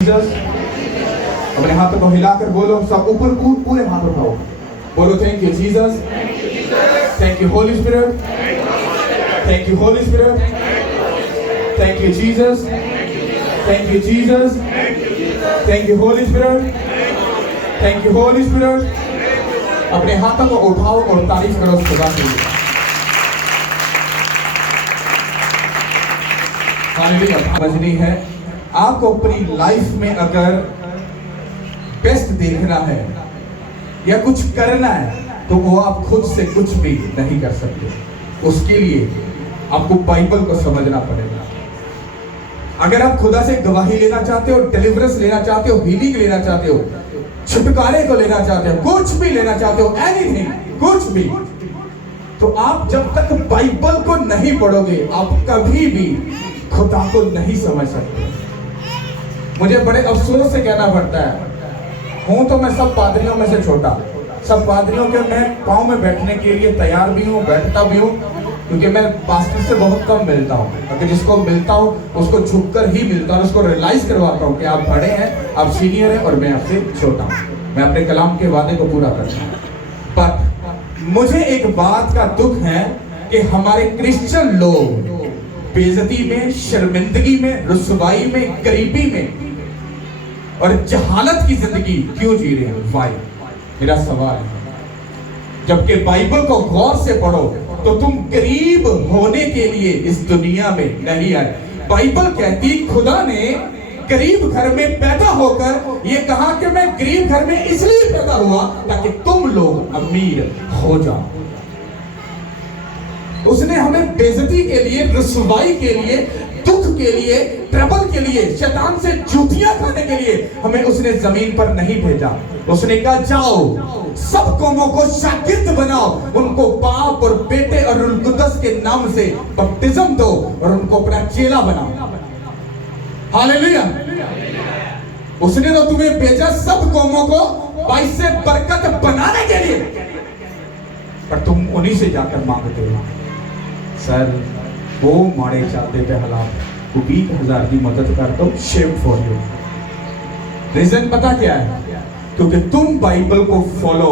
अपने हाथों को हिलाकर बोलो, सब ऊपर पूरे हाथ उठाओ, बोलो thank you Jesus, thank you Holi spirit, thank you Holi spirit, thank you Jesus, thank you Jesus, thank you Holi spirit, thank you Holi spirit. अपने हाथों को उठाओ और तारीफ करो खुदा की। हालेलुया। समझनी है आपको अपनी लाइफ में अगर बेस्ट देखना है या कुछ करना है तो वो आप खुद से कुछ भी नहीं कर सकते। उसके लिए आपको बाइबल को समझना पड़ेगा। अगर आप खुदा से गवाही लेना चाहते हो, डिलीवरेंस लेना चाहते हो, हीलिंग लेना चाहते हो, छुटकारे को लेना चाहते हो, कुछ भी लेना चाहते हो, एनीथिंग, कुछ भी, तो आप जब तक बाइबल को नहीं पढ़ोगे आप कभी भी खुदा को नहीं समझ सकते। मुझे बड़े अफसोस से कहना पड़ता है, हूं तो मैं सब पादरियों में से छोटा, सब पादरियों के मैं पाँव में बैठने के लिए तैयार भी हूँ, बैठता भी हूँ, क्योंकि मैं पास्टर से बहुत कम मिलता हूँ। अगर जिसको मिलता हूँ उसको झुककर ही मिलता हूँ, उसको रियलाइज करवाता हूँ कि आप बड़े हैं, आप सीनियर हैं और मैं आपसे छोटा हूँ। मैं अपने कलाम के वादे को पूरा करता हूँ। बट मुझे एक बात का दुख है कि हमारे क्रिश्चियन लोग बेइज्जती में, शर्मिंदगी में, रुसवाई में, गरीबी में और जहालत की जिंदगी क्यों जी रहे हैं? वाई? मेरा सवाल है। जबकि बाइबल को गौर से पढ़ो तो तुम गरीब होने के लिए इस दुनिया में नहीं आए। बाइबल कहती खुदा ने गरीब घर में पैदा होकर ये कहा कि मैं गरीब घर में इसलिए पैदा हुआ ताकि तुम लोग अमीर हो जाओ। उसने हमें बेइज्जती के लिए, रुसवाई के लिए, दुख के लिए, ट्रबल के लिए, शैतान से जूतियां खाने के लिए हमें उसने जमीन पर नहीं भेजा। उसने कहा जाओ सब कौमों को शागिर्द बनाओ, उनको बाप और बेटे और रूह कुद्दस के नाम से बपतिस्म दो और उनको अपना चेला बनाओ। हालेलुया। उसने तो तुम्हें भेजा सब कौमों को बाईस से बरकत बनाने के लिए, पर तुम उन्हीं से जाकर मांगते हो सर वो मारे चाहते पे हालात को 20,000 की मदद कर दो, शेम फॉर यू। रीजन पता क्या है? क्योंकि तुम बाइबल को फॉलो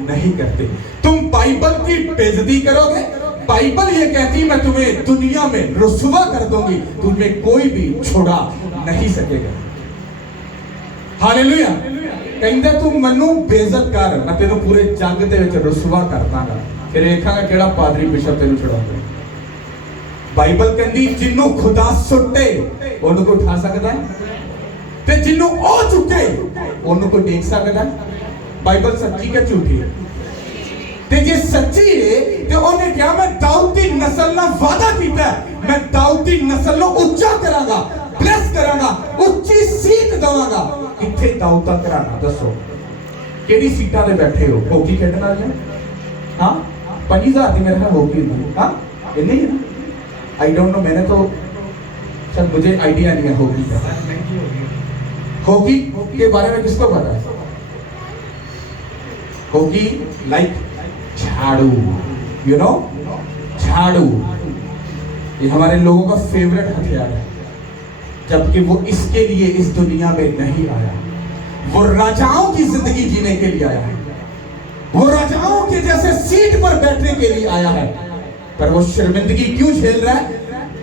नहीं करते। तुम बाइबल की बेइज्जती करोगे। बाइबल ये कहती मैं तुम्हें दुनिया में रुसवा कर दूंगी, तुम्हें कोई भी छुड़ा नहीं सकेगा। हालेलुया। कहंदा तू मनु बेइज्जत कर, मैं तेरे पूरे जग दे विच रुसवा करदांगा, फिर देखांगा केड़ा पादरी बिशप तेनु छुड़ाउंदा। बाइबल कहंदी जिन्नू खुदा सुट्टे ओनू को उठा सकदा है, ते जिन्नू ओ चुके ओनू को देख सकदा है। बाइबल सच्ची के झूठी है? ते जे सच्ची है ते ओने क्या मैं दाऊद दी नस्ल नाल वादा कीता है, मैं दाऊद दी नस्ल नु ऊंचा करांगा, ब्लेस करांगा, ऊंची सीट दवांगा। किथे दाऊद दा घराना दसो? केड़ी सीटां ते बैठे हो? हॉकी खेडण वाले? हां 5000 दी मेरे ख्याल हॉकी होंदी। हां ये नहीं है। आई डोंट नो, मैंने तो शायद मुझे आइडिया नहीं है हॉकी का। हॉकी के बारे में किसको पता है? हॉकी लाइक झाड़ू, यू नो, झाड़ू ये हमारे लोगों का फेवरेट हथियार है, जबकि वो इसके लिए इस दुनिया में नहीं आया। वो राजाओं की जिंदगी जीने के लिए आया है, वो राजाओं के जैसे सीट पर बैठने के लिए आया है। पर वो शर्मिंदगी क्यों झेल रहा है?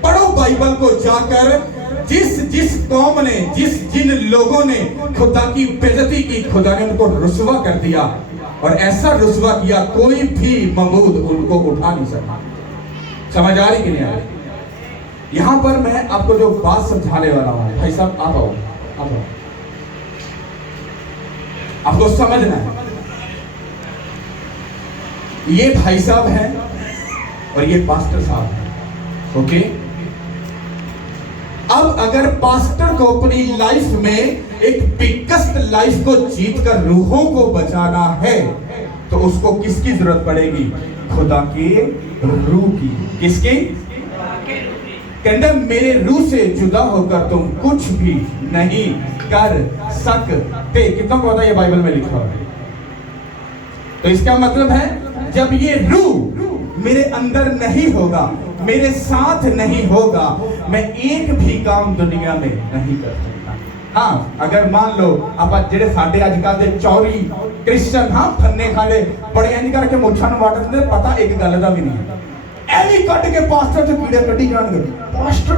पढ़ो बाइबल को जाकर। जिस कौम ने, जिन लोगों ने खुदा की बेइज्जती की, खुदा ने उनको रुसवा कर दिया, और ऐसा रुसवा किया कोई भी मबूद उनको उठा नहीं सका। समझ आ रही कि नहीं आ रही? यहां पर मैं आपको जो बात समझाने वाला हूं, भाई साहब आप आओ, आपको समझना है। ये भाई साहब हैं और ये पास्टर साहब हैं, ओके? अब अगर पास्टर को अपनी लाइफ में एक बिगेस्ट लाइफ को जीतकर रूहों को बचाना है तो उसको किसकी जरूरत पड़ेगी? खुदा के रूह की। किसकी? कहते मेरे रूह से जुदा होकर तुम कुछ भी नहीं कर सकते। कितना को पता है ये बाइबल में लिखा हुआ है? तो इसका मतलब है जब ये रूह मेरे अंदर नहीं होगा, मेरे साथ नहीं होगा, मैं एक भी काम दुनिया में नहीं कर सकता। हाँ अगर मान लो आप जेडे साडे अजकल दे चौरी क्रिश्चियन हाँ फन्ने खाने बड़े इंज करके मुछां नूं वट दिंदे, पता एक गल दा भी नहीं है। एवी कट के पास्टर ते कीड़े कड्डी जाणगे। पास्टर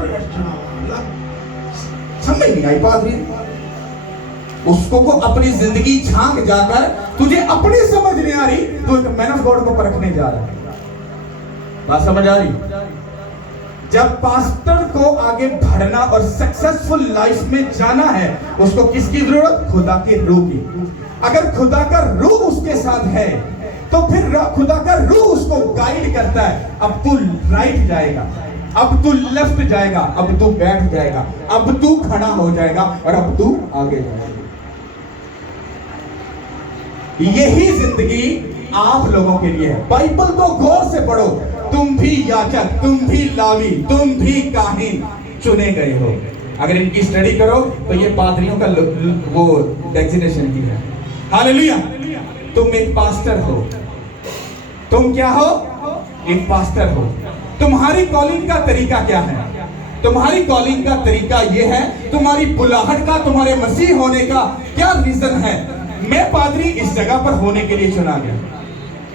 समझ नहीं आई पादरी, उसको को अपनी जिंदगी झांक जाकर तुझे अपनी समझ नहीं आ रही, तो एक मैन ऑफ गॉड को परखने जा रहा है। बात समझ आ रही? जब पास्टर को आगे बढ़ना और सक्सेसफुल लाइफ में जाना है, उसको किसकी जरूरत? खुदा की रूह की। अगर खुदा का रूह उसके साथ है तो फिर खुदा का रूह उसको गाइड करता है। अब तू राइट जाएगा, अब तू लेफ्ट जाएगा, अब तू बैठ जाएगा, अब तू खड़ा हो जाएगा और अब तू आगे जाएगा। यही जिंदगी आप लोगों के लिए है। बाइबल को गौर से पढ़ो। तुम भी याजक, तुम भी लावी, तुम भी काहिन चुने गए हो। अगर इनकी स्टडी करो तो ये पादरियों का वो डेजिग्नेशन भी है। हालेलुया। तुम एक पास्टर हो। तुम क्या हो? एक पास्टर हो। तुम्हारी कॉलिंग का तरीका क्या है? तुम्हारी कॉलिंग का तरीका यह है, तुम्हारी बुलाहट का, तुम्हारे मसीह होने का क्या रीजन है? मैं पादरी इस जगह पर होने के लिए चुना गया।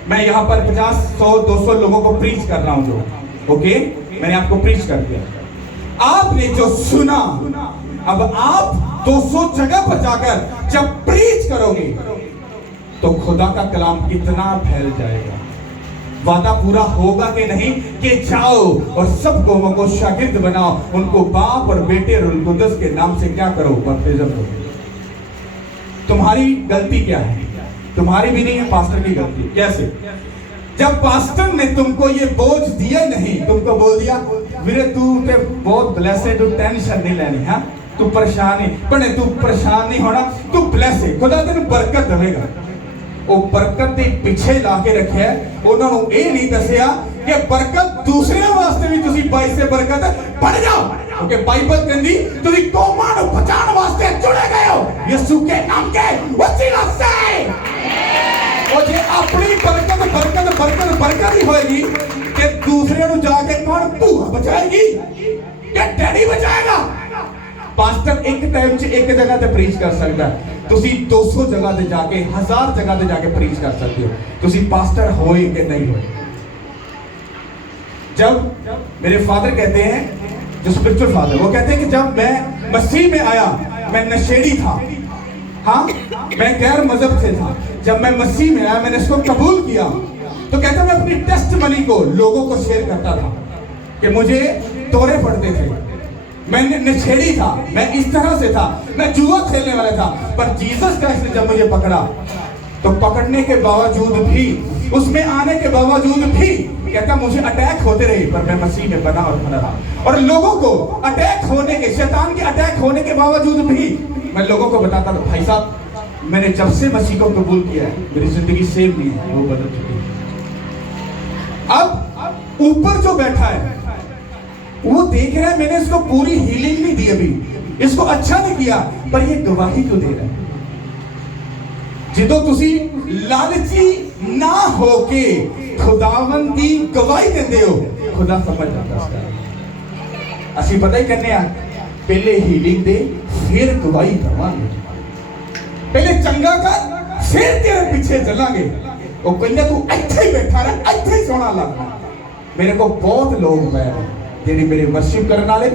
मैं यहाँ पर 50, 100, 200 लोगों को प्रीच कर रहा हूँ जो ओके, मैंने आपको प्रीच कर दिया। आपने जो सुना, अब आप 200 जगह पर जाकर जब प्रीच करोगे तो खुदा का कलाम कितना फैल जाएगा। वादा पूरा होगा कि नहीं कि जाओ और सब कौमों को शागिर्द बनाओ, उनको बाप और बेटे रूह कुद्दस के नाम से क्या करो? बपतिस्म दो। तुम्हारी गलती क्या है? तुम्हारी भी नहीं है, पास्टर की गलती। कैसे? जब पास्टर ने तुमको ये बोझ दिया नहीं, तुमको बोल दिया वीरे तू ते बहुत ब्लेस्ड, तू टेंशन नहीं लेनी है, तू परेशान नहीं बने, तू परेशान नहीं होना, तू ब्लेस है, खुदा तेन बरकत देगा। वो बरकत के पीछे ला के रखे उन्होंने ये नहीं दसिया कि बरकत दूसरे वास्ते भी तुसी 22 से बरकत बन जाओ, क्योंकि बाइबल कहती तुसी कौमां नूं बचाने वास्ते चुने गए हो यीशु के नाम के वसीला से। और जे अपनी बरकत बरकत बरकत बरकत ही होएगी कि दूसरे नूं जाके कौन भूआ बचाएगी कि डैडी बचाएगा? पास्टर एक टाइम च एक जगह ते प्रीच कर सकता है, तुसी 200 जगह ते जाके 1000 जगह ते जाके प्रीच कर सकते हो। तुसी पास्टर होए कि नहीं होए? जब मेरे फादर कहते हैं, जो स्पिरिचुअल फादर, वो कहते हैं कि जब मैं मसीह में आया मैं नशेड़ी था, हाँ मैं गैर मजहब से था। जब मैं मसीह में आया मैंने इसको कबूल किया, तो कहता मैं अपनी टेस्टमनी को लोगों को शेयर करता था कि मुझे दौरे पड़ते थे, मैं नशेड़ी था, मैं इस तरह से था, मैं जुआ खेलने वाला था। पर जीसस क्राइस्ट ने जब मुझे पकड़ा तो पकड़ने के बावजूद भी, उसमें आने के बावजूद भी कहता मुझे अटैक होते रहे, पर मैं मसीह में बना और बना रहा। और लोगों को अटैक होने के, शैतान के अटैक होने के बावजूद भी मैं लोगों को बताता था भाई साहब मैंने जब से मसीह को कबूल किया है मेरी जिंदगी सेम नहीं है, वो बदल चुकी है। अब ऊपर जो बैठा है वो देख रहा है मैंने इसको पूरी हीलिंग नहीं दी, अभी इसको अच्छा नहीं किया, पर ये गवाही क्यों दे रहा है? जिदों तुसी लालची ना होके खुदावन की गवाही देंदे हो, खुदा समझ जाता है। असी पता ही करने आ, पहले हीलिंग दे फिर गवाही दवांगे, पहले चंगा कर फिर तेरे पीछे चलांगे। वो कहंदा तू इत्थे ही बैठा रह, इत्थे ही सोना लगना। मेरे को बहुत लोग मैं जेडी मेरे वर्शिप करने वाले,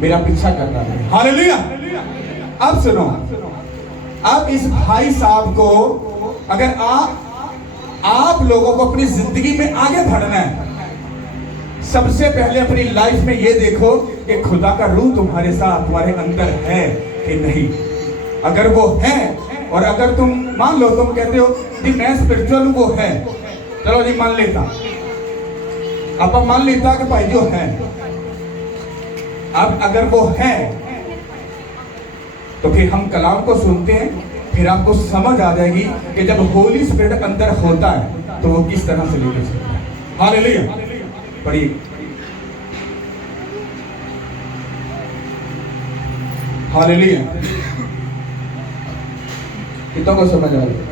मेरा पीछा करना है। हालेलुया। अब सुनो, अब इस भाई साहब को अगर आप लोगों को अपनी जिंदगी में आगे बढ़ना है, सबसे पहले अपनी लाइफ में ये देखो कि खुदा का रूह तुम्हारे साथ, तुम्हारे अंदर है कि नहीं। अगर वो है, और अगर तुम मान लो तुम कहते हो कि मैं स्पिरिचुअल हूं, वो है, चलो जी मान लेता, आप मान लेता कि भाई जो है, अब अगर वो है तो फिर हम कलाम को सुनते हैं, फिर आपको समझ आ जाएगी कि जब होली स्पिरिट अंदर होता है तो वो किस तरह से लेके चलता है। हालेलुया। पढ़िए, हालेलुया। कितना को समझ आ रही है?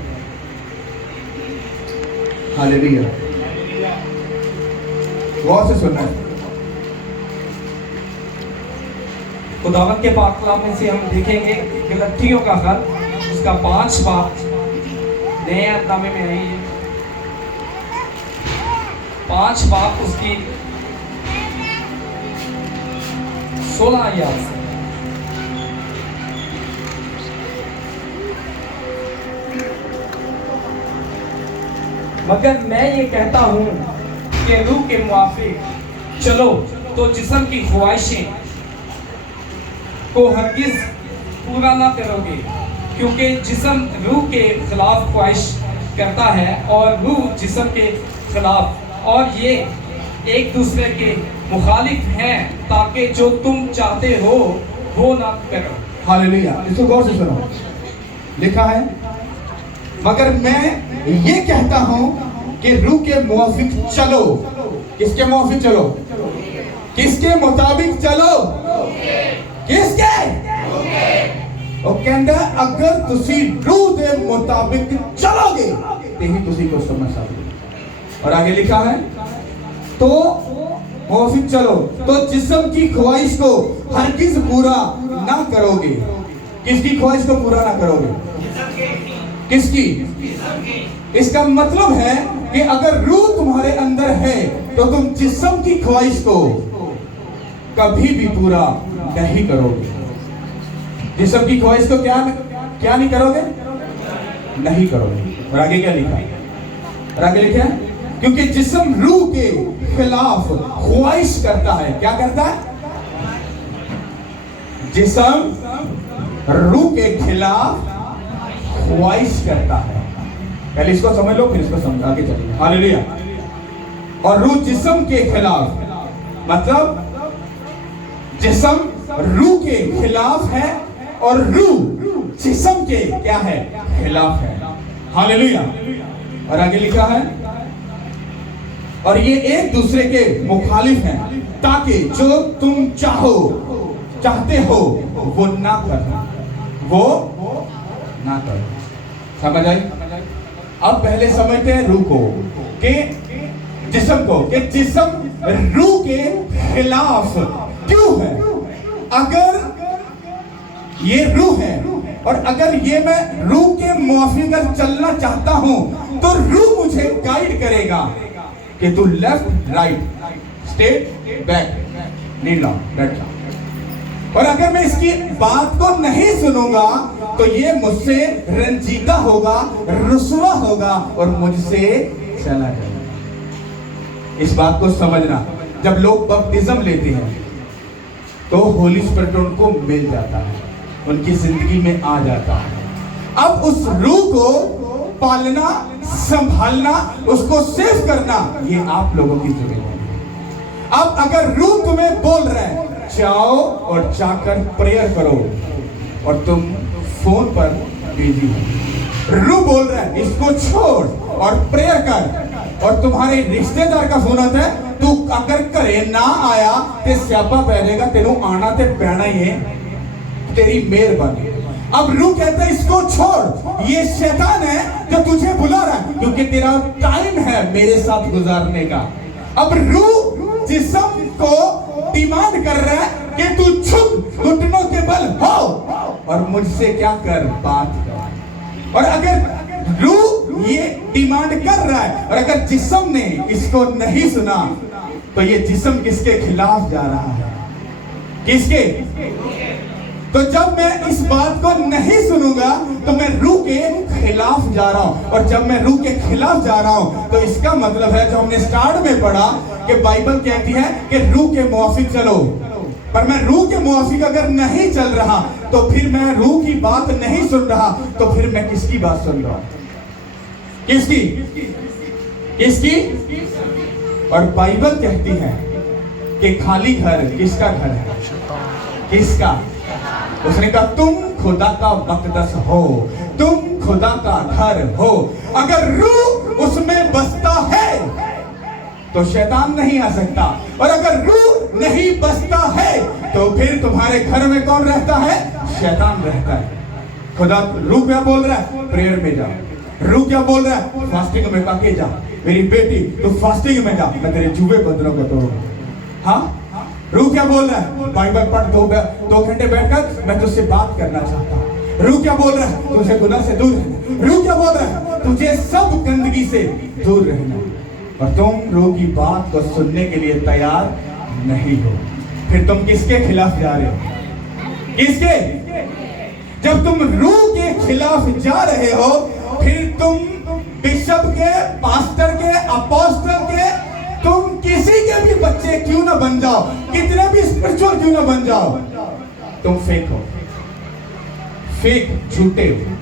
हालेलुया। गौर से सुनना है। खुदावंद के पाक कलाम में से हम देखेंगे गलतियों का खत उसका 5 बाब नए अहदनामे में है ये 5 बाब उसकी 16 आयत से। मगर मैं ये कहता हूँ कि रूह के मुआफिक चलो तो जिस्म की ख्वाहिशें को हरगिज पूरा ना करोगे, क्योंकि जिस्म रूह के खिलाफ ख्वाहिश करता है और रूह जिस्म के खिलाफ, और ये एक दूसरे के मुखालिफ हैं, ताकि जो तुम चाहते हो वो ना करो। हालेलुया। इसको गौर से सुनो, लिखा है मगर मैं ये कहता हूं कि रूह के मुआफिक चलो। किसके मुआफिक चलो? किसके मुताबिक चलो? किसके? ਉਹ ਕਹਿੰਦਾ अगर तुसी रूह के मुताबिक चलोगे तो ही तुसी को समझ सकते। और आगे लिखा है तो मुआफिक चलो तो जिस्म की ख्वाहिश को हरगिज पूरा ना करोगे। किसकी ख्वाहिश को पूरा ना करोगे? किसकी? इसका मतलब है कि अगर रूह तुम्हारे अंदर है तो तुम जिस्म की ख्वाहिश को कभी भी पूरा नहीं करोगे। जिस्म की ख्वाहिश को क्या नहीं करोगे? नहीं करोगे। और आगे क्या लिखा है? और आगे लिखा है क्योंकि जिस्म रूह के खिलाफ ख्वाहिश करता है। क्या करता है? जिस्म रूह के खिलाफ ख्वाहिश करता है। पहले इसको समझ लो फिर इसको समझा के चलिए। हालेलुया। और रूह जिस्म के खिलाफ, मतलब जिस्म रूह के खिलाफ है और रूह जिस्म के क्या है? खिलाफ है। हालेलुया। और आगे लिखा है और ये एक दूसरे के मुखालिफ हैं, ताकि जो तुम चाहते हो वो ना करो, वो ना करो। समझ आई? अब पहले समझते हैं रूह को कि जिस्म को, कि जिस्म रूह के खिलाफ क्यों है। अगर ये रूह है और अगर ये मैं रूह के मुआफिक चलना चाहता हूं तो रूह मुझे गाइड करेगा कि तू लेफ्ट राइट स्ट्रेट बैक नील डाउन बैठ जा। और अगर मैं इसकी बात को नहीं सुनूंगा तो ये मुझसे रंजीदा होगा, रुसवा होगा और मुझसे चला जाएगा। इस बात को समझना, जब लोग बपतिस्म लेते हैं तो होली स्पिरिट उनको मिल जाता है, उनकी जिंदगी में आ जाता है। अब उस रूह को पालना, संभालना, उसको सेव करना, ये आप लोगों की जिम्मेदारी है। अब अगर रूह तुम्हें बोल रहा है जाओ और जाकर प्रेयर करो और तुम फोन पर बिजी हो, रूह बोल रहा है इसको छोड़ और प्रेयर कर, और तुम्हारे रिश्तेदार का फोन आता है तू अगर घरे ना आया तो स्यापा पै जाएगा, तेनू आना ते पैना ही है, तेरी मेहरबानी। अब रूह कहता है इसको छोड़, ये शैतान है जो तुझे बुला रहा है, क्योंकि तेरा टाइम है मेरे साथ गुजारने का। अब रूह जिस्म को डिमांड कर रहा है कि तू झुक, घुटनों के बल हो और मुझसे क्या कर, बात कर। और अगर रूह ये डिमांड कर रहा है और अगर जिस्म ने इसको नहीं सुना तो ये जिस्म किसके खिलाफ जा रहा है? किसके? तो जब मैं इस बात को नहीं सुनूंगा तो मैं रूह के खिलाफ जा रहा हूं, और जब मैं रूह के खिलाफ जा रहा हूं तो इसका मतलब है, जो हमने स्टार्ट में पढ़ा कि बाइबल कहती है कि रूह के मुआफिक चलो, पर मैं रूह के मुआफिक अगर नहीं चल रहा तो फिर मैं रूह की बात नहीं सुन रहा, तो फिर मैं किसकी बात सुन रहा हूं? किसकी? किसकी? और बाइबल कहती है कि खाली घर किसका घर है? किसका? उसने कहा तुम खुदा का मकदस हो, तुम खुदा का घर हो। अगर रूह उसमें बसता है तो शैतान नहीं आ सकता, और अगर रूह नहीं बसता है तो फिर तुम्हारे घर में कौन रहता है? शैतान रहता है। खुदा रूह क्या बोल रहा है? प्रेयर में जा। रूह क्या बोल रहा है? फास्टिंग में पाके जा। मेरी बेटी तू फास्टिंग में जा, मैं तेरे जुए बंधनों को तोड़ूंगा। हाँ, रूह क्या बोल रहा है? बाइबल पढ़, 2 घंटे बैठकर मैं तुझसे बात करना चाहता हूँ। रूह क्या बोल रहा है? तुझे गुनाह से दूर रहना। रूह क्या बोल रहा है? तुझे सब गंदगी से दूर रहना। और तुम रूह की बात को सुनने के लिए तैयार नहीं हो, फिर तुम किसके खिलाफ जा रहे हो? किसके? जब तुम रूह के खिलाफ जा रहे हो, फिर तुम बिशप के, पास्टर के, अपोस्टल के, तुम किसी के भी बच्चे क्यों ना बन जाओ, कितने भी स्पिरिचुअल क्यों ना बन जाओ, तुम फेक हो, फेक, झूठे हो।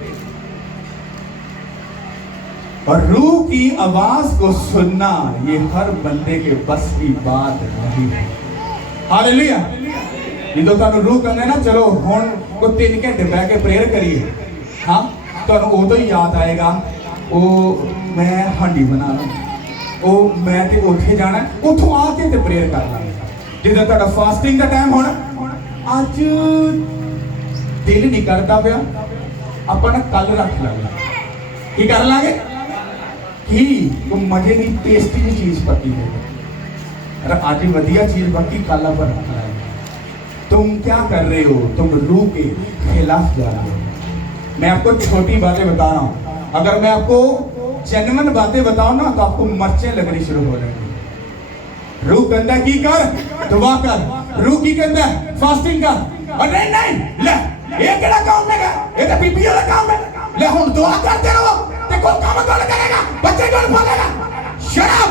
और रूह की आवाज को सुनना ये हर बंदे के बस की बात नहीं है। हालेलुया। जो तुहानू रूह कहने ना, चलो हुण को 3 घंटे बह के प्रेयर करिए, हाँ तुहानू उदों ही याद आएगा, ओ मैं हांडी बना ला, ओ मैं ते उत्थे जाना, उथों आके ते प्रेयर कर लांगे। जिद्दां तुहाडा फास्टिंग का टाइम होना, अज दिल नहीं करता पिया, आपां ना कल रख लांगे। की कर लांगे? की वो मजे की टेस्टी जी चीज पकी है, अरे आज वधिया चीज बाकी कल आपां रख लांगे। तुम क्या कर रहे हो? तुम रूह के खिलाफ जा रहे हो। मैं आपको छोटी बातें बता रहा हूं, अगर मैं आपको जेन्युइन बातें बताऊं ना तो आपको मर्चें लगनी शुरू हो जाएंगी। रूह कहता की कर, दुआ कर। रूह की कहता है फास्टिंग कर। और नहीं नहीं ले, ये केड़ा काम है? ये तो बीबी वाला काम है। ले हुन दुआ करते रहो ते कोई काम कौन करेगा? बच्चे कौन पालेगा? Shut up.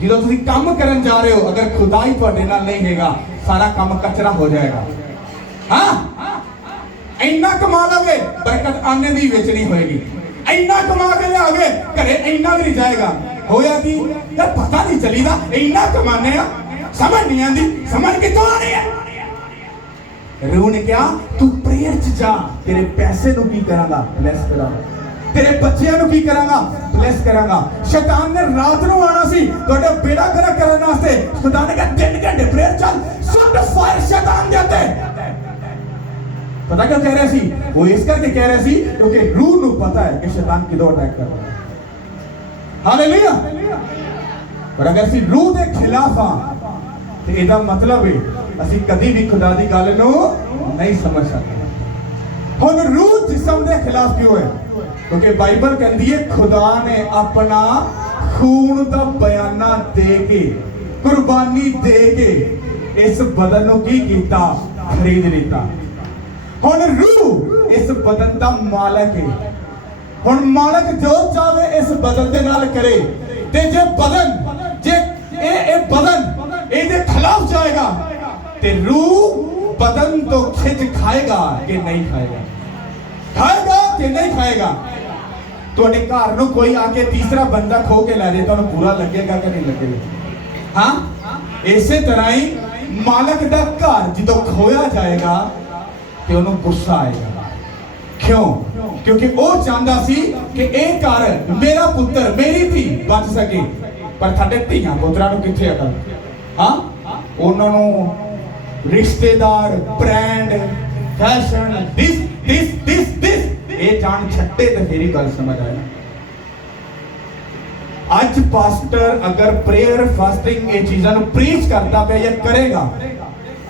ਜਦੋਂ ਤੁਸੀਂ ਕੰਮ ਕਰਨ ਜਾ ਰਹੇ ਹੋ, अगर खुदा ही ਤੁਹਾਡੇ ਨਾਲ नहीं ਹੈਗਾ, सारा काम कचरा हो जाएगा। हाँ, इन्ना कमा लोगे, बरकत आने दी विच नहीं होएगी। इन्ना कमा के लियाओगे, घरे इन्ना भी नहीं जाएगा। होया कि यार पता नहीं चलीदा, इन्ना कमाने आ, समझ नहीं आती, समझ कितों आनी है। रूह ने क्या, तू प्रेयर च जा, तेरे पैसे नू की करांगा? ब्लेस करांगा। तेरे बच्चों नू की करांगा? ब्लेस करांगा। शैतान ने रात नू आना सी तुहाडा बेड़ा गर्क करन वास्ते, खुदा ने कहा 3 घंटे प्रेयर चल, सुट फायर शैतान देते। पता क्या कह रहे सी? वो इस करके कह रहे सी क्योंकि रूह नू पता है कि शैतान किदों अटैक कर रहा है। हालेलुया। पर अगर सी रूह दे खिलाफ हां ते इहदा मतलब है ਅਸੀਂ कभी भी खुदा दी गल नू नहीं समझ सकते। हुण रूह जिस्म दे खिलाफ क्यों है? क्योंकि बाइबल कहती है खुदा ने अपना खून दा बयाना दे के, कुर्बानी दे के इस बदन नू की कीता? खरीद लीता। हुण रूह इस बदन दा मालक है। हुण मालक जो चाहे इस बदन दे नाल करे, ते जे बदन, जे ए बदन इहदे खिलाफ जाएगा ते रूह बदन तो खिंच खाएगा कि नहीं खाएगा? खाएगा कि नहीं खाएगा? तुहाडे घर नूं कोई आके तीसरा बंदा खो के लै जाए, तुहानूं बुरा लगेगा कि नहीं लगेगा? हाँ, इसे तरह ही मालक दा घर जदों खोया जाएगा ते उहनूं गुस्सा आएगा। क्यों? क्योंकि वो चाहता सी कि एक घर मेरा पुत्र, मेरी धी बच सके, पर साडे धीआं पुत्रां नूं कित्थे अकल? हाँ, उन्हां नूं रिश्तेदार, brand, fashion, this this this this ये जान छट्टे तो मेरी गल समझ आए। आज पास्टर अगर प्रेयर, फास्टिंग ये चीज़ों को प्रीच करता पे या करेगा,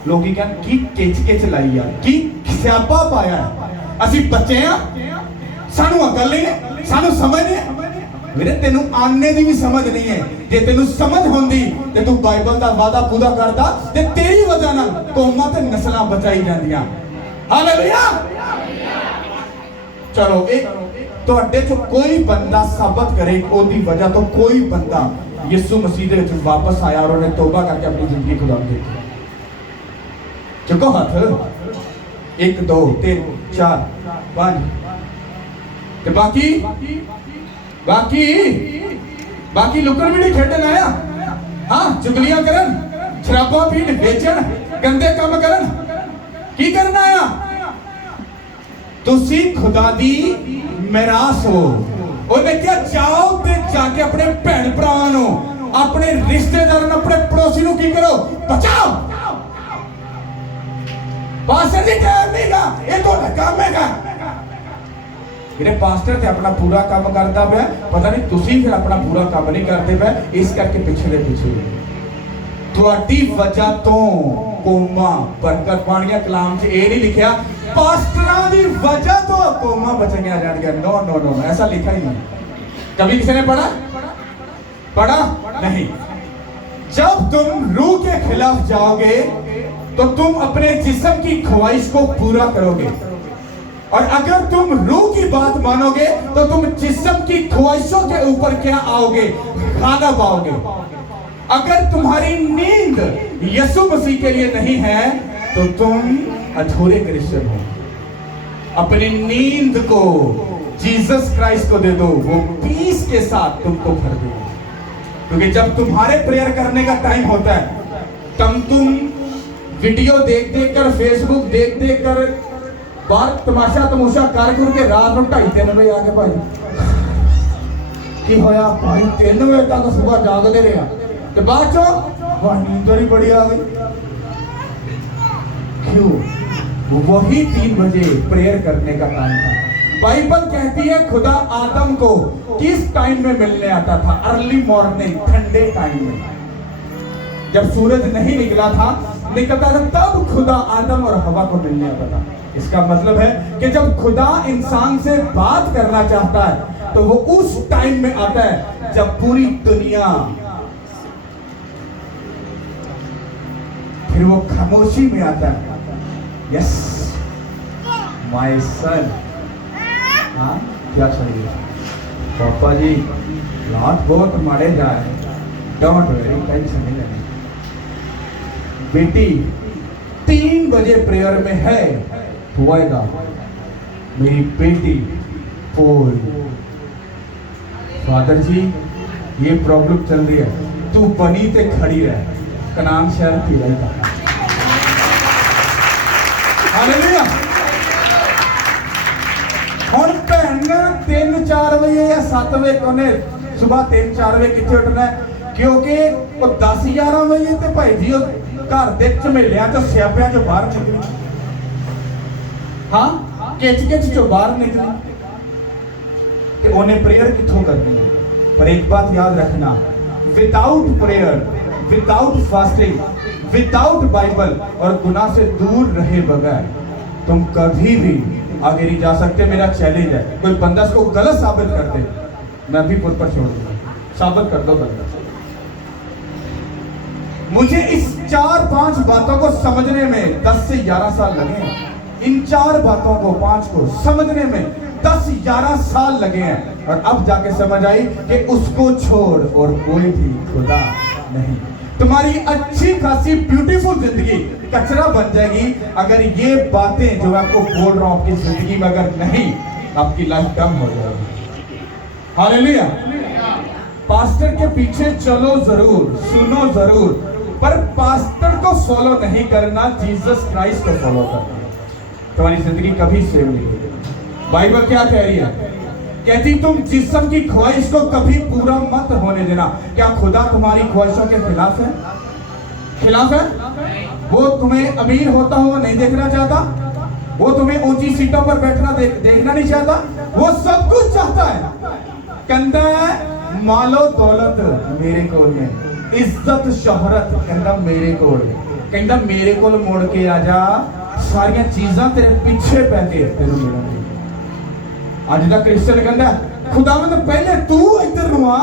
लोग कहन की किच लाई यार, की स्यापा पाया है। असी बच्चे हैं, सानू अकल नहीं है, सानू समझ नहीं है। मेरे तेनू आने की भी समझ नहीं है। जे तेनू समझ होंदी ते तू बाइबल का वादा पूरा करता ते तेरी वजह नाल कौमां ते नस्लां बचाई जांदियां। हालेलुया। चलो एक तुहाडे चों कोई बंदा साबित करे ओदी वजह तो कोई बंदा यीशु मसीह दे विच वापस आया और उन्हें तौबा करके अपनी जिंदगी खुदा नूं दी। चुको हाथ, 1 2 3 4 5 ते बाकी लुकन भी नहीं खेडन आया। हाँ, चुगलियां करन, शराबा पीन, बेचन, गंदे काम करन, की करना आया? तुसी खुदा दी मिरास हो। उन्हें क्या जाओ ते जाके अपने भैन भरावां नूं, अपने रिश्तेदारां नूं, अपने पड़ोसी नूं की करो? बचाओ। पास्टर जी कह देगा ये तो काम है। मेरे पास्टर ते अपना पूरा काम करता पे, पता नहीं तुसी फिर अपना पूरा काम नहीं करते पे, इस करके पिछले ਤੁਹਾਡੀ ਵਜ੍ਹਾ ਤੋਂ ਕੋਮਾ ਬਰਕਤ ਬਣ ਗਿਆ। ਕਲਾਮ 'ਚ ਇਹ ਨਹੀਂ ਲਿਖਿਆ ਪਾਸਟਰਾਂ ਦੀ ਵਜ੍ਹਾ ਤੋਂ कोमा बचनिया जान गया। नो नो नो, ऐसा लिखा ही नहीं। कभी किसी ने पढ़ा नहीं। जब तुम रूह के खिलाफ जाओगे तो तुम अपने जिस्म की ख्वाहिश को पूरा करोगे, और अगर तुम रूह की बात मानोगे तो तुम जिस्म की ख्वाहिशों के ऊपर क्या आओगे? खाना पाओगे। अगर तुम्हारी नींद यीशु मसीह के लिए नहीं है तो तुम अधूरे क्रिश्चियन हो। अपनी नींद को जीसस क्राइस्ट को दे दो, वो पीस के साथ तुमको भर देगा। क्योंकि जब तुम्हारे प्रेयर करने का टाइम होता है तब तुम वीडियो देख कर, फेसबुक देख कर, बाहर तमाशा कर रात में 2:30-3 बजे आके भाई की होया भाई 3 बजे तक सुबह जागते रहा, तो बाद चो नींद ही बड़ी आ गई। क्यों? वही 3 बजे प्रेयर करने का टाइम था। बाइबल कहती है खुदा आदम को किस टाइम में मिलने आता था? अर्ली मॉर्निंग, ठंडे टाइम में, जब सूरज नहीं निकलता था तब खुदा आदम और हवा को मिलने आता था। इसका मतलब है कि जब खुदा इंसान से बात करना चाहता है तो वो उस टाइम में आता है जब पूरी दुनिया, फिर वो खामोशी में आता है। यस माय सन, हाँ क्या चाहिए पापा जी? हालात बहुत मारे जा रहे हैं, डोंट वरी, टेंशन नहीं लेनी। बेटी 3 बजे प्रेयर में है, हुआएगा मेरी बेटी पोल। फादर जी ये प्रॉब्लम चल रही है, तू बनी ते खड़ी रह, कनान शहर पी रही था। हालेलुया। और भैन 3-4 बजे या 7 बजे कोने सुबह 3-4 बजे कितने उठना है? क्योंकि वो 10-11 बजे तो भाई जी घर के झमेलिया चो स्यापिया चो बाहर निकली, हाँ किच चो बाहर निकली, तो उन्हें प्रेयर कितों करनी है? पर एक बात याद रखना, without prayer, without fasting, without Bible और गुनाह से दूर रहे बगैर तुम कभी भी आगे नहीं जा सकते। मेरा चैलेंज है, कोई बंदा इसको गलत साबित कर दे, मैं भी पुल पर छोड़ दूंगा, साबित कर दो बंदा। मुझे इस 4-5 बातों को समझने में 10 से 11 साल लगे हैं। इन 4 बातों को 5 को समझने में 10-11 साल लगे हैं, और अब जाके समझ आई कि उसको छोड़ और कोई भी खुदा नहीं। तुम्हारी अच्छी खासी ब्यूटीफुल जिंदगी कचरा बन जाएगी अगर ये बातें जो मैं आपको बोल रहा हूं आपकी जिंदगी में अगर नहीं, आपकी लाइफ कम हो जाएगी। हालेलुया। पास्टर के पीछे चलो जरूर, सुनो जरूर, पर पास्टर को फॉलो नहीं करना, जीसस क्राइस्ट को फॉलो करना। तुम्हारी जिंदगी कभी सेव नहीं होगी। बाइबल क्या कह रही है? कहती तुम जिस्म की ख्वाहिश को कभी पूरा मत होने देना। क्या खुदा तुम्हारी ख्वाहिशों के खिलाफ है? खिलाफ है? वो तुम्हें अमीर होता हुआ नहीं देखना चाहता, वो तुम्हें ऊंची सीटों पर बैठना देखना नहीं चाहता, वो सब कुछ चाहता है। कहता है मालो दौलत मेरे कोल है, इज्जत शोहरत कहता मेरे कोल, कहता मेरे कोल मुड़ के आ जा, सारियां चीज़ां तेरे पीछे पै के तेरे मिलेंगी। आज का क्रिश्चियन कहता खुदावंद पहले तू इधर नु आ,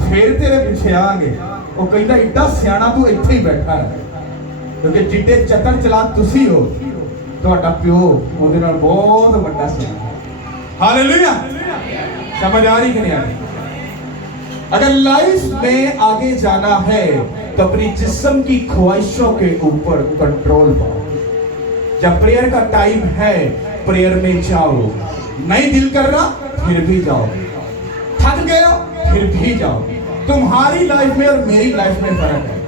फिर तेरे पीछे आएंगे। वो कहता इतना सियाना तू इत्थे ही बैठा है, क्योंकि जिड्डे चतन चला तुसी हो, ਤੁਹਾਡਾ ਪਿਓ ਉਹਦੇ ਨਾਲ बहुत ਵੱਡਾ ਸਿਆਣਾ। हालेलुया। समझ आ रही कि नहीं आ रही? अगर लाइफ में आगे जाना है तो अपनी जिस्म की ख्वाहिशों के ऊपर कंट्रोल पाओ। जब प्रेयर का टाइम है प्रेयर में जाओ, नहीं दिल कर रहा फिर भी जाओ, थक गए हो फिर भी जाओ। तुम्हारी लाइफ में और मेरी लाइफ में फर्क है।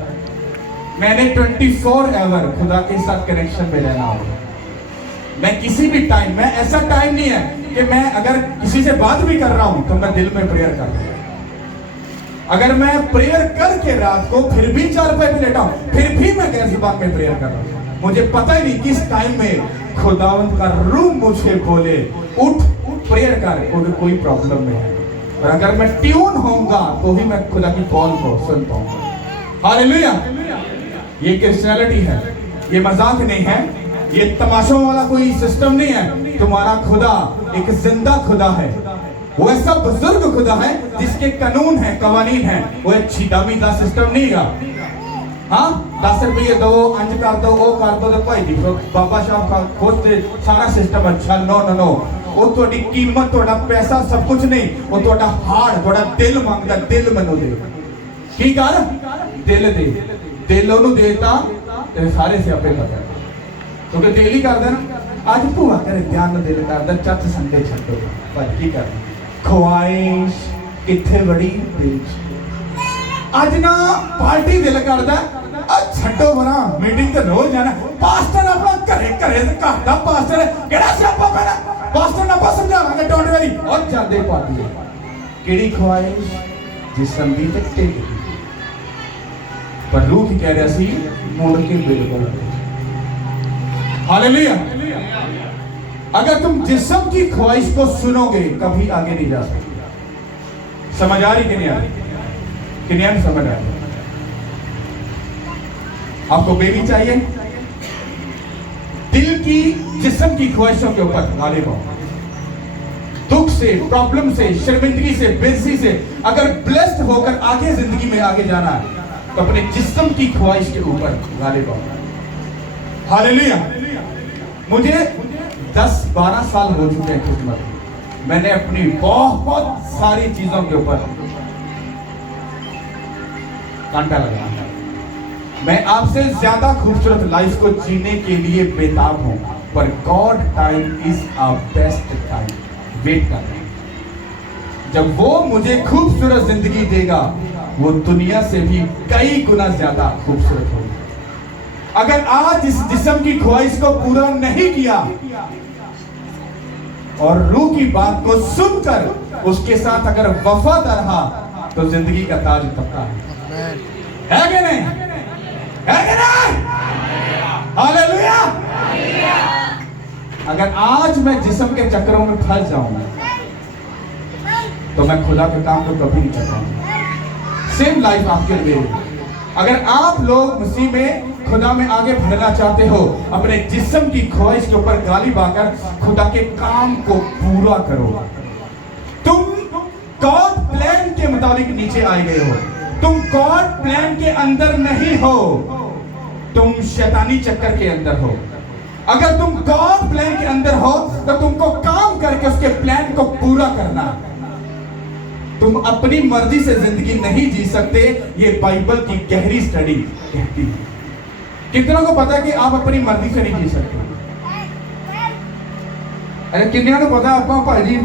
मैंने 24 आवर खुदा के साथ कनेक्शन में रहना होगा। मैं किसी भी टाइम, मैं ऐसा टाइम नहीं है कि मैं अगर किसी से बात भी कर रहा हूं तो मैं दिल में प्रेयर कर रहा हूं। अगर मैं प्रेयर करके रात को फिर भी 4 पे भी लेटा हूं, फिर भी मैं गैर जुबान में प्रेयर कर रहा हूं। मुझे पता ही नहीं किस टाइम में खुदावंद का रूह मुझे बोले उठ प्रेयर कर, कोई प्रॉब्लम नहीं है। और अगर मैं ट्यून होऊंगा तो ही मैं खुदा की कॉल को सुन पाऊंगा। हालेलुया। ये क्रिश्चियनिटी है, ये मजाक नहीं है, ये तमाशों वाला कोई सिस्टम नहीं है। तुम्हारा खुदा एक जिंदा खुदा है, वो ऐसा बुजुर्ग खुदा है जिसके कानून है, कवानीन है। वो एक छीटामी का सिस्टम नहीं है। हाँ 10 रुपये दो, अंज कर दो, वो कर दो, तो भाई जी बाबा साहब का खुद सारा सिस्टम अच्छा। नो नो नो, वो थोड़ी कीमत, थोड़ा पैसा सब कुछ नहीं, वो थोड़ा हार्ट, थोड़ा दिल मांगता। दिल मैनू दे, की कर दिल दे, दिल ओनू देता ते सारे सियापे खत्म। क्योंकि दिल ही कर देना। आज भूआ करे ध्यान दिल करदा, चच संडे छड्डो भाई, की कर ख्वाहिश किथे बड़ी दिल। आज ना पार्टी दिल करदा, छड्डो बना, मीटिंग ते रोज जाना। पास्टर अपना घरे घरे घर दा पास्टर केड़ा सियापा पैना, पास्टर ना समझावांगे डोंट वरी। और जांदे पार्टी केड़ी ख्वाहिश जिस्म दी ते ढिड दी। पर रूह की कह रहा सी मुड़ के बिल्कुल। हालेलुया। अगर तुम जिस्म की ख्वाहिश को सुनोगे कभी आगे नहीं जा सकते। समझ आ रही कि नहीं आ रही? कि नहीं समझ आ रही? आपको बेबी चाहिए, दिल की जिस्म की ख्वाहिशों के ऊपर गालिब हो। दुख से, प्रॉब्लम से, शर्मिंदगी से, बेइज्जती से अगर ब्लेस्ड होकर आगे जिंदगी में आगे जाना है तो अपने जिस्म की ख्वाहिश के ऊपर गालिब हो। हालेलुया। मुझे 10-12 साल हो चुके हैं खिदमत। मैंने अपनी बहुत सारी चीजों के ऊपर कांटा लगाया। मैं आपसे ज्यादा खूबसूरत लाइफ को जीने के लिए बेताब हूं, पर God time is a best time. Wait कर रहे हैं, जब वो मुझे खूबसूरत जिंदगी देगा, वो दुनिया से भी कई गुना ज्यादा खूबसूरत होगी। अगर आज इस जिस्म की ख्वाहिश को पूरा नहीं किया और रूह की बात को सुनकर उसके साथ अगर वफादार रहा, तो जिंदगी का ताज तबका है कि नहीं? है कि नहीं? हालेलुया। अगर आज मैं जिस्म के चक्रों में फंस जाऊं तो मैं खुदा के काम को कभी नहीं कर पाऊंगा। सेम लाइफ आपके लिए। अगर आप लोग मसीह में खुदा में आगे बढ़ना चाहते हो, अपने जिस्म की ख्वाहिश के ऊपर गालिब आकर खुदा के काम को पूरा करो। तुम गॉड प्लान के मुताबिक नीचे आए गए हो, तुम गॉड प्लान के अंदर नहीं हो, तुम शैतानी चक्कर के अंदर हो। अगर तुम गॉड प्लान के अंदर हो तो तुमको काम करके उसके प्लान को पूरा करना। तुम अपनी मर्जी से जिंदगी नहीं जी सकते, ये बाइबल की गहरी स्टडी कहती है। कितनों को पता है कि आप अपनी मर्जी से नहीं जी सकते? अरे किन्नियां को पता आप भाई जी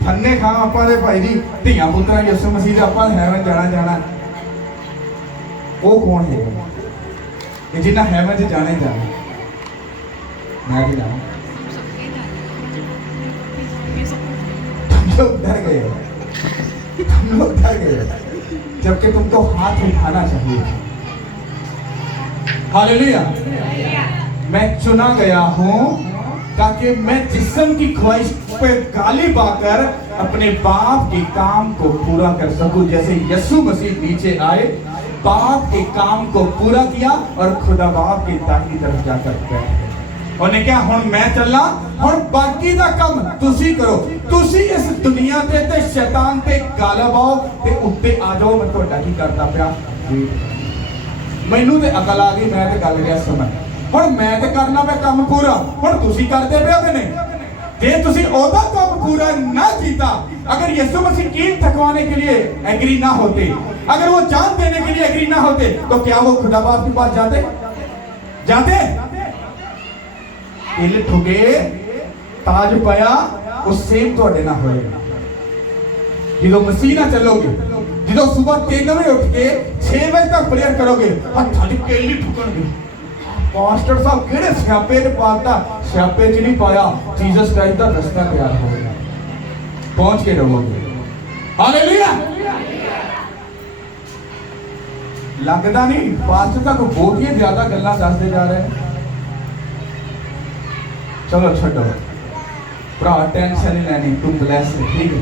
फन्ने खा आपा दे भाई जी धिया पुत्रा यसु मसीह दे आपा हेवन जाना। वो कौन है कि जिन्ना हेवन च जाने जाना? मैं भी जाऊं। तुम लोग डर गए, तुम लोग डर गए, जबकि तुमको हाथ उठाना चाहिए। हालेलुया। मैं चुना गया हूं ताकि मैं जिस्म की ख्वाहिश पे गालिब आकर अपने बाप के काम को पूरा कर सकूं। जैसे यीशु मसीह नीचे आए, बाप के काम को पूरा किया और खुदा बाप की दाहिनी तरफ जाकर बैठ गए। उन्हें क्या हुण मैं चलना, हुण बाकी दा काम तुसी करो। तुसी इस दुनिया ते शैतान ते गालिब आओ ते उत्ते आ जाओ। मैं तुहाडा की करदा पिया, मैनू ते अकल आ गई, मैं ते गल गया समझ। हुण मैं ते करना मैं काम पूरा, हुण तुसी करदे पिओ कि नहीं? जे तुसी ओदा काम पूरा ना कीता, अगर यीशु मसीह कील थकवाने के लिए एग्री ना होते, अगर वो जान देने के लिए एग्री ना होते, तो क्या वो खुदा बाप के पास जाते? इल ठुके ताज पाया, वो सेम तुहाडे ना होएगा। जो मसीह ना चलोगे, जो सुबह 3 बजे उठ के 6 बजे तक प्रेयर करोगे, हथाली केली ठुकणगे। पास्टर साहब केड़े स्यापे च पाता? स्यापे च नहीं पाया, जीसस क्राइस्ट का रास्ता तैयार हो गया, पहुंच के रहोगे। हालेलुया। लगता नहीं पास्टर तक बहुत ही ज्यादा गल्लां दसदे जा रहे हैं। चलो छड्डो भरा, टेंशन नहीं लैनी, तू ब्लैस है, ठीक है,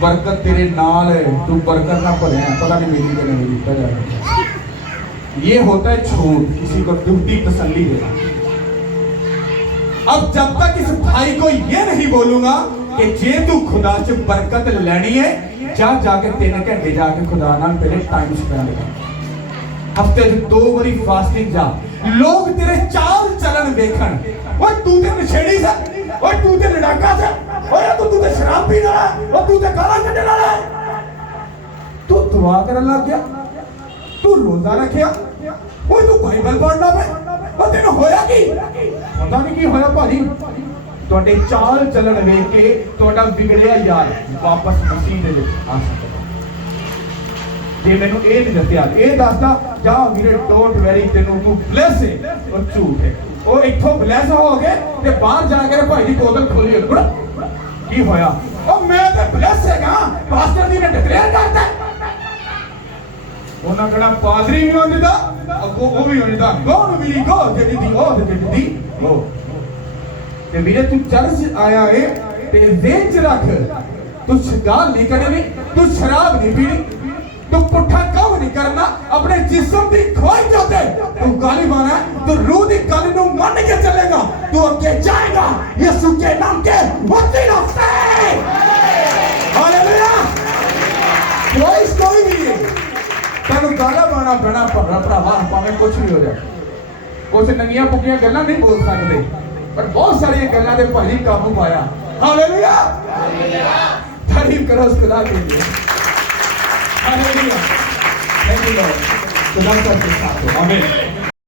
बरकत तेरे नाल है, तू बरकत ना भरिया, पता नहीं मिली कि नहीं मिली। ये होता है झूठ, किसी को दुखती तसल्ली देना। अब जब तक इस भाई को ये नहीं बोलूंगा कि जे तू खुदा च बरकत लेनी है, जाके 3 घंटे जाके खुदा नाल तेरे टाइम स्पेंड कर, हफ्ते च 2 बारी फास्टिंग जा, लोग तेरे चाल चलन देखन। ओए तू ते नशेड़ी सा, ओए तू ते लड़ाका सा, ओए तू ते शराब पीने वाला, ओए तू ते गाला कड्डण वाला, तू दुआ करन लग गया, तू रोजा रखिया, ओए तू बाइबल पढ़ना पे, ओ तेन होया की? पता नहीं की होया भाजी, ਤੁਹਾਡੇ ਚਾਲ ਚੱਲਣ ਵੇਖ ਕੇ ਤੁਹਾਡਾ ਵਿਗੜਿਆ ਯਾਰ ਵਾਪਸ ਮਸੀਹ ਦੇ ਵਿੱਚ ਆ ਸਕਦਾ। ਜੇ ਮੈਨੂੰ ਇਹ ਨਹੀਂ ਦੱਸਿਆ, ਇਹ ਦੱਸਦਾ ਜਾ ਵੀਰੇ ਡੋਂਟ ਵੈਰੀ, ਤੈਨੂੰ ਤੂੰ ਬਲੈਸ ਹੈ, ਉਹ ਝੂਠ ਹੈ। ਉਹ ਇੱਥੋਂ ਬਲੈਸ ਹੋ ਗਏ ਤੇ ਬਾਹਰ ਜਾ ਕੇ ਭਾਈ ਦੀ ਬੋਤਲ ਖੋਲੀ, ਕੀ ਹੋਇਆ? ਉਹ ਮੈਂ ਤੇ ਬਲੈਸ ਹੈਗਾ, ਪਾਸਟਰ ਜੀ ਨੇ ਡਿਕਲੇਅਰ ਕਰਤਾ। ਉਹਨਾਂ ਕਿਹੜਾ ਪਾਦਰੀ ਵੀ ਹੋਣ ਦਿੰਦਾ, ਅੱਗੋਂ ਉਹ ਵੀ ਹੋਣ ਦਿੰਦਾ, ਗੋਡ ਵੀ ਗੋ ਜਿਹੜੀ ਦੀ ਉਹ ਤੇ ਜਿਹੜੀ ਦੀ ਉਹ। ਤੇ ਵੀਰੇ ਤੂੰ ਚਰਚ ਆਇਆ ਏ ਤੇ ਜ਼ਿਹਨ ਚ ਰੱਖ, ਤੂੰ ਗਾਲ ਨਹੀਂ ਕਰਨੀ, ਤੂੰ ਸ਼ਰਾਬ ਨਹੀਂ ਪੀਣੀ, तू पुट्ठा काम नहीं करना, अपने जिस्म की ख्वाहिश होते तू गालिबान है, तू रूह की गल नूं मान के चलेगा, तू अगे जाएगा यीशु के नाम के वसी नाम से। हालेलुया। ख्वाहिश कोई भी है, तेनू गाला बाना पैना भरावा, भावें कुछ भी हो जाए। कुछ नंगियां पुगियां गल्लां नहीं बोल सकते, पर बहुत सारी गल्लां दे भाई काबू पाया। हालेलुया। तारीफ करो उस खुदा के लिए। Hallelujah. Thank you, Lord. खुदा का साथ हो। आमीन।